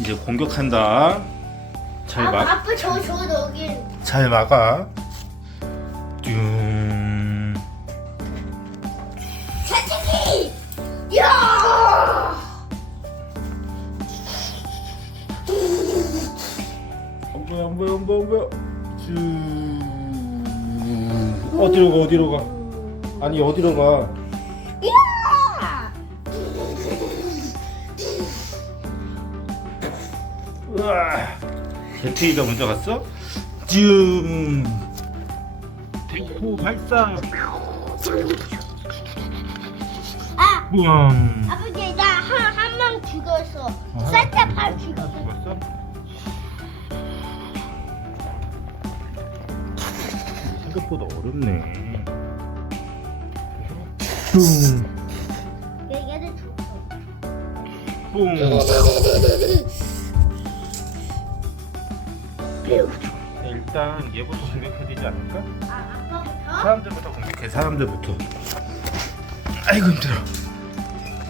이제 공격한다. 잘 막, 아빠 저 저기. 잘 막아. 뭐야 뭐야 뭐야 쭉 어디로 가 어디로 가? 아니 어디로 가? 으아 개튀이가 먼저 갔어? 쯤 대포 발사. 아! 우와 아버지 나 한한 죽었어. 어, 살짝 팔 죽었어. 아, 죽었어? 생각보다 어렵네. 뿡, 뿡. 일단 얘부터 공격해야 되지 않을까? 아, 아빠부터? 사람들부터 공격해, 사람들부터. 아이고, 힘들어.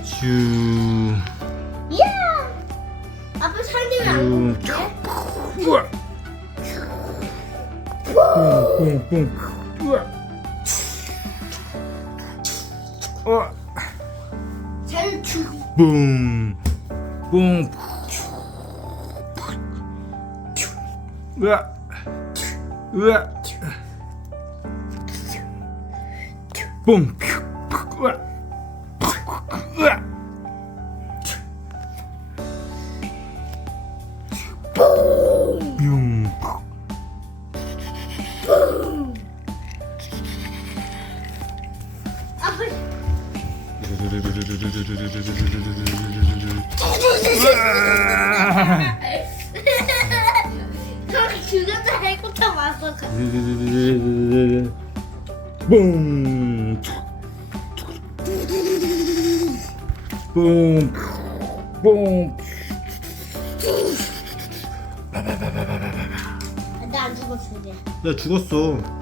슈, 이야! 아빠 설계를 안 슈, 쭉, 뿌아. 뿡. 꽁꽁. 우와. 우와. 젠추. 뿡. 뿡. 으아. 으아. 뿡. 으아. 으아. 나 죽었어.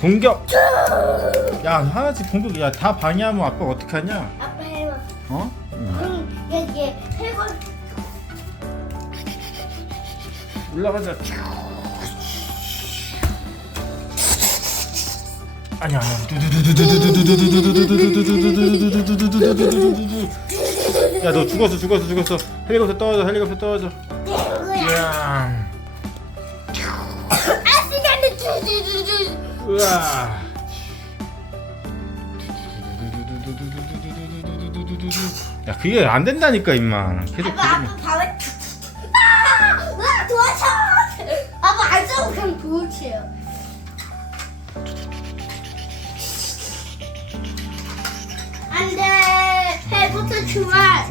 공격. 야 하나씩 공격. 야 다 방해하면 아빠 어떻게 하냐? 아빠 해봐. 어? 응. 응, 얘, 얘, 해골. 올라가자. 아니야. 아니야. 야너 죽었어 죽었어 죽었어. 헬리콥터 떨어져 헬리콥터 떨어져. 야. 아, 시간을 주지. 으아. 야 그게 안 된다니까 임마. 계속 아빠 아빠 그러면- 밥을 아! 으아 도와줘! 아빠 안 쓰고 그냥 도우치요. 안돼 해부터 주말.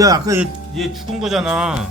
야 아까 얘, 얘 죽은 거잖아.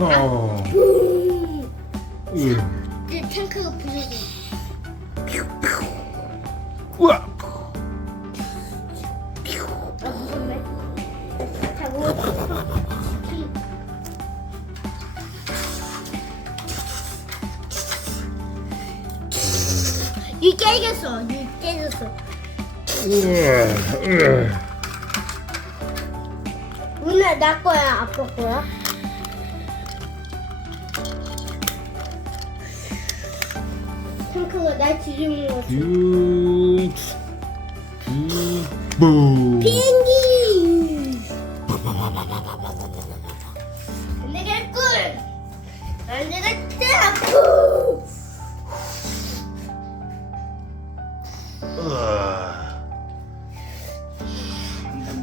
어. 음. 탱크가 부서져. 우와. 아, 뭐. 이 깨졌어. 이 깨졌어. 우와. 나 거야, 아빠 거야? 펑크가 날 뒤집은 거 같아. 뷰. 뷰. 부. 비행기. 내게 꿀. 만드는 대아프.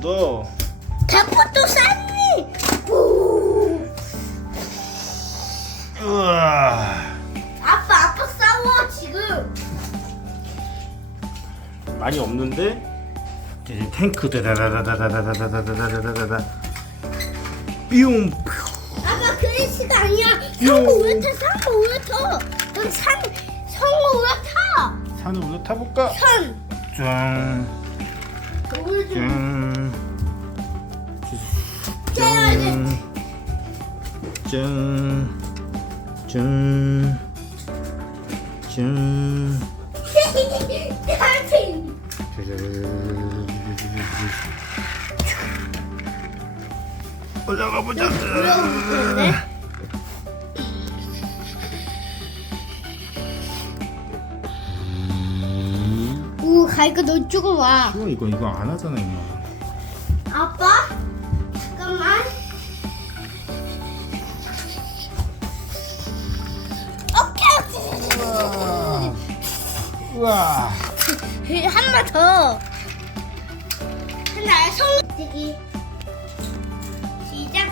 너. 다포도 쌌니. 으아. 많이 없는데 이제 탱크 다다다다다다다다다다다다다 뿅 아빠 그리스가 아니야. 요. 성우 왜 타? 성우 왜 타? 넌 산, 성우 왜 타? 산을 올라 타볼까? 산. 짠, 좀 짠. 짠, 짠. 올라가 보자. 오, 가이가 너 쪽으로 와. 이거 이거 이거 안 하잖아 임마. 아빠? 잠깐만. 오케이. 우와. 한번 더. 하나, 손. 뛰기. 시작.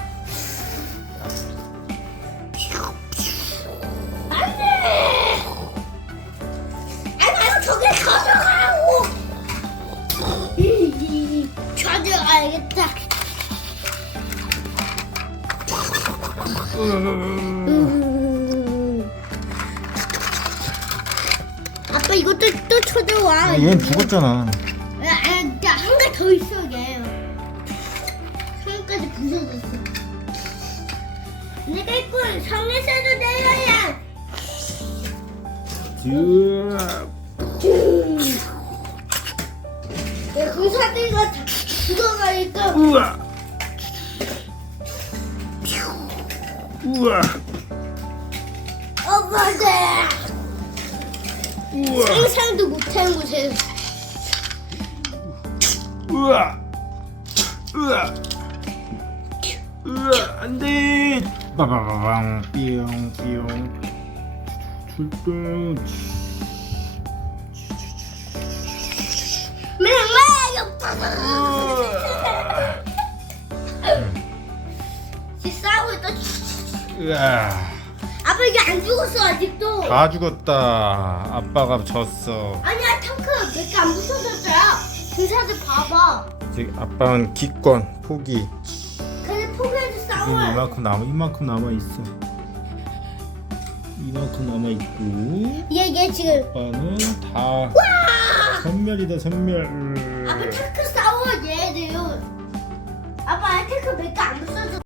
안 돼! 아이고, 아이고, 저기 가져가라고! 가져가야겠다. 음. 아빠 이것도 또 쳐들어와. 얘는 죽었잖아. 아, 한개더 있어 얘. 손까지 부서졌어. 내가 입고 성에서도 내려야. 우와. 내 군사들과 다 죽어가니까 우와. 우와. 엄마들 우와. 상상도 못한 곳에서 우와. 우와. 우와. 안돼. 빠바바방 삐용삐용. 출동. 맨날 아빠 이게 안 죽었어 아직도. 다 죽었다. 아빠가 졌어. 아니야 탱크 몇 개 안 부서졌어요. 군사들 봐봐. 지금 아빠는 기권 포기. 근데 포기해도 음, 싸워. 이만큼 남아 이만큼 남아 있어. 이만큼 남아 있고 얘얘 지금 아빠는 다 선멸이다 선멸. 아빠 탱크 싸워 얘들. 아빠 탱크 몇 개 안 부서졌어.